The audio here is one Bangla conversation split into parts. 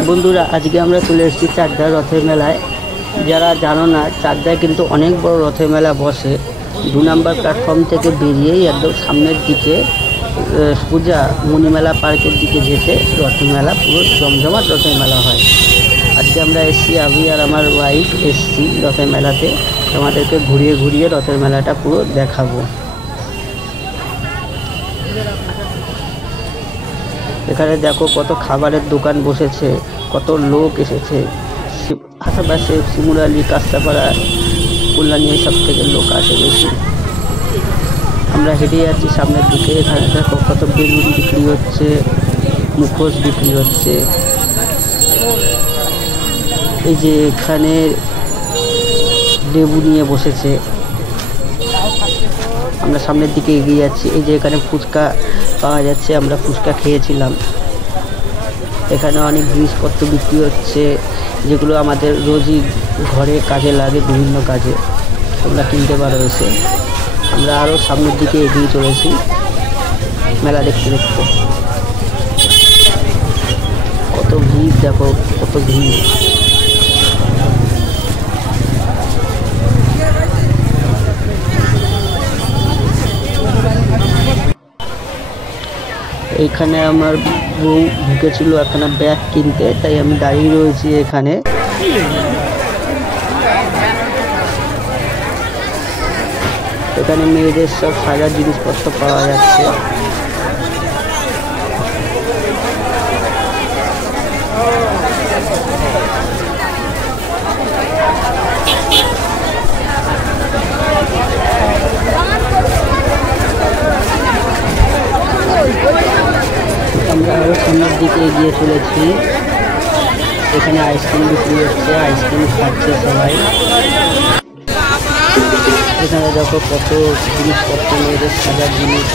বন্ধুরা, আজকে আমরা চলে এসেছি চাকদার রথের মেলায়। যারা জানো না, চাকদায় কিন্তু অনেক বড় রথের মেলা বসে। 2 নম্বর প্ল্যাটফর্ম থেকে বেরিয়েই একদম সামনের দিকে সোজা মণিমেলা পার্কের দিকে যেতে রথের মেলা পুরো জমজমাট রথের মেলা হয়। আজকে আমরা এসেছি, আমি আর আমার ওয়াইফ এসেছি রথের মেলাতে। আমাদেরকে ঘুরিয়ে ঘুরিয়ে রথের মেলাটা পুরো দেখাবো। এখানে দেখো কত খাবারের দোকান বসেছে, কত লোক এসেছে। আশেপাশে শিমুরালি, কাস্তাপাড়া, কল্যাণী সব থেকে লোক আসে বেশি। আমরা হেঁটে যাচ্ছি সামনের দিকে। এখানে দেখো কত বেলুন বিক্রি হচ্ছে, মুখোশ বিক্রি হচ্ছে। এই যে এখানে লেবু নিয়ে বসেছে। আমরা সামনের দিকে এগিয়ে যাচ্ছি। এই যে এখানে ফুচকা পাওয়া যাচ্ছে, আমরা ফুচকা খেয়েছিলাম। এখানে অনেক জিনিসপত্র বিক্রি হচ্ছে, যেগুলো আমাদের রোজই ঘরে কাজে লাগে, বিভিন্ন কাজে তোমরা কিনতে পারো এসে। আমরা আরও সামনের দিকে এগিয়ে চলেছি মেলা দেখতে দেখতে। কত ভিড় দেখো, কত ভিড়। এইখানে আমার বউ ঢুকেছিল এখানে ব্যাগ কিনতে, তাই আমি দাঁড়িয়ে রয়েছি এখানে। এখানে মেয়েদের সব সাজার জিনিসপত্র পাওয়া যাচ্ছে। আমরা আরও সামনের দিকে এগিয়ে চলেছি। এখানে আইসক্রিম বিক্রি হচ্ছে, আইসক্রিম খাচ্ছে সবাই। এখানে দেখো কত জিনিসপত্র, মেয়েদের সাজার জিনিস,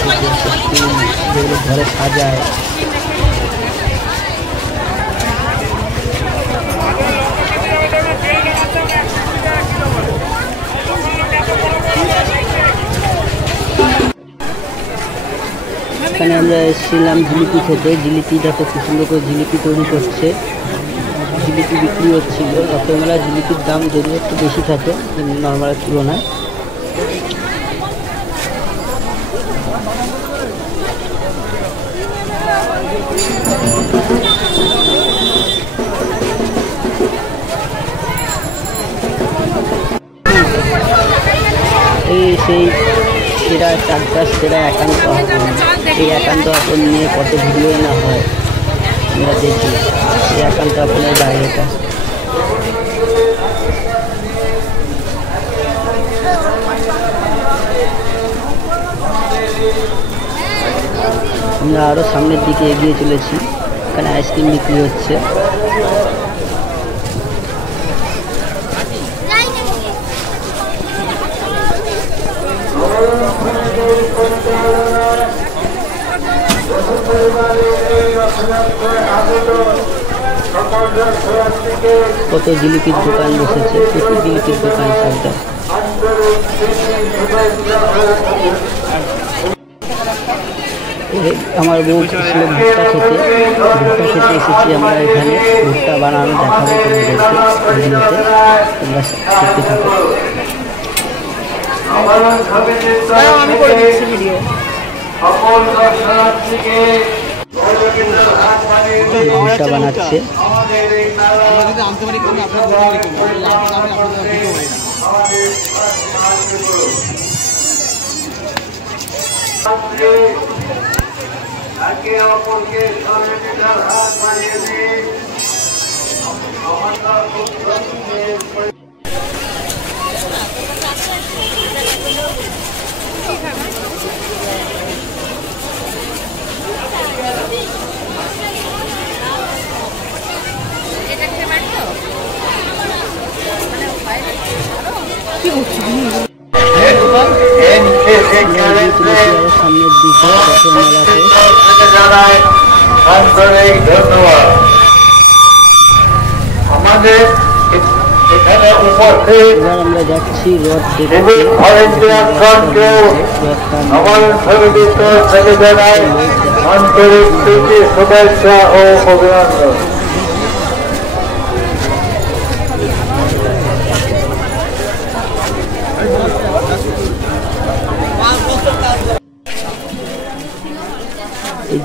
যেগুলো ঘরে সাজায়। এখানে আমরা এসেছিলাম জিলিপি খেতে। জিলিপি দেখো কি সুন্দর করে জিলিপি তৈরি করছে, জিলিপি বিক্রি হচ্ছিল। রথের মেলায় জিলিপির দাম যদিও একটু বেশি থাকে নর্মালের তুলনায়। এই সেই সেরা চাকদার সেরা একান্ত আপন। এই একান্ত আপন নিয়ে কত ভিডিও না হয়, আমরা দেখি এই একান্ত আপনের বাইরেটা। আমরা আরও সামনের দিকে এগিয়ে চলেছি। এখানে আইসক্রিম বিক্রি হচ্ছে। কত জিলিপির দোকান বসেছে, প্রচুর জিলিপির দোকান সবটা। আমার বউ ছিল ভুট্টা খেতে এসেছি আমরা এখানে। ভুট্টা বানানো দেখাবো তোমাদেরকে ভিডিওতে, তোমরা দেখতে থাকো। আমি করে দিচ্ছি ভিডিও। ভুট্টা বানাচ্ছে। একে অপরকে সহযোগিতার হাত বাড়িয়ে দিন। কি করছি সামনের দিকে রথের মেলাতে। ধন্যবাদ। আমাদের এবার আমরা যাচ্ছি রথ দেখতে। আন্তরিক শুভেচ্ছা ও অভিনন্দন।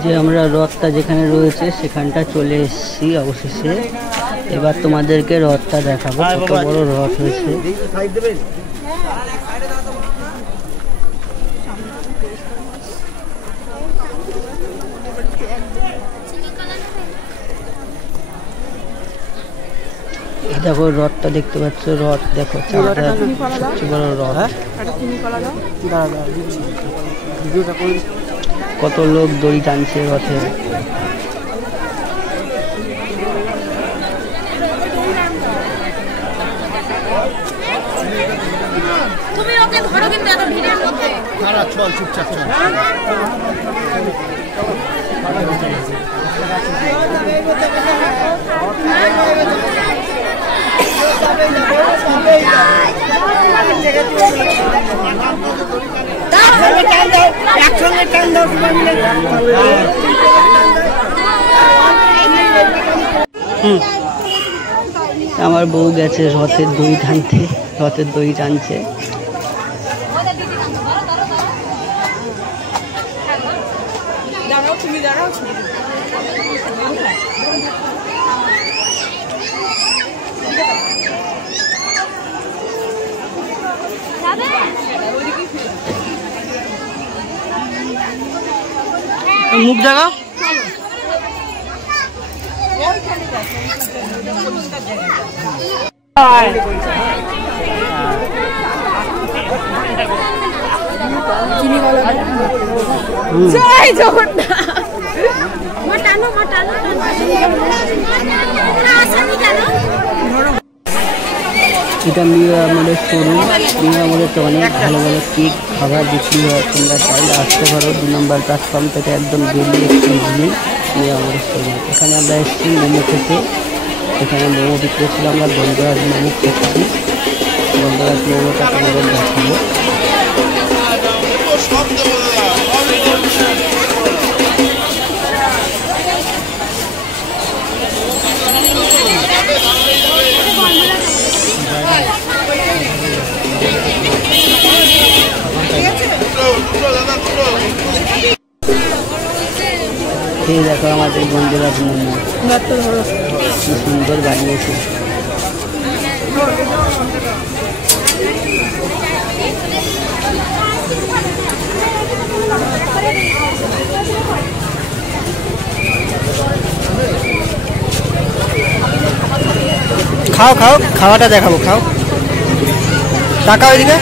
যে আমরা রথটা যেখানে রয়েছে সেখানটা চলে এসেছি অবশেষে। এবার তোমাদেরকে রথটা দেখাবো, কত বড় রথ হয়েছে। দেখো রথটা দেখতে পাচ্ছ, রথ দেখো সবচেয়ে বড় রথ। কত লোক দড়ি টানছে রথে। তুমি ওকে ধরো কিন্তু এত ভিড়ের মধ্যে। খারাপ চল চুপচাপ চল। আমার বউ গেছে রথের দড়ি টানতে, রথের দড়ি টানছে। মুখ দেখা জয় জগন্নাথ। মাটানো মাটানো এটা মিয়া আমলের শোরুম। মিয়া আমলের তো অনেক ভালো ভালো কেক খাবার বিক্রি হয়, তোমরা চাইলে আসতে পারো। 2 নম্বর প্ল্যাটফর্ম থেকে একদম বেরিয়ে মিয়া আমলের শোরুম। এখানে আমরা এসেছি মোমো খেতে। এখানে মোমো বিক্রি ছিল, আমরা গন্ধরাজ মোমো খেয়েছি। গন্ধরাজ মোমোটা তোমাদের দেখাবো। এই দেখো আমাদের গন্ধরাজ মোমো কি সুন্দর বানিয়েছে। খাও খাও, খাওয়াটা দেখাবো, খাও। টাকা ওইদিকে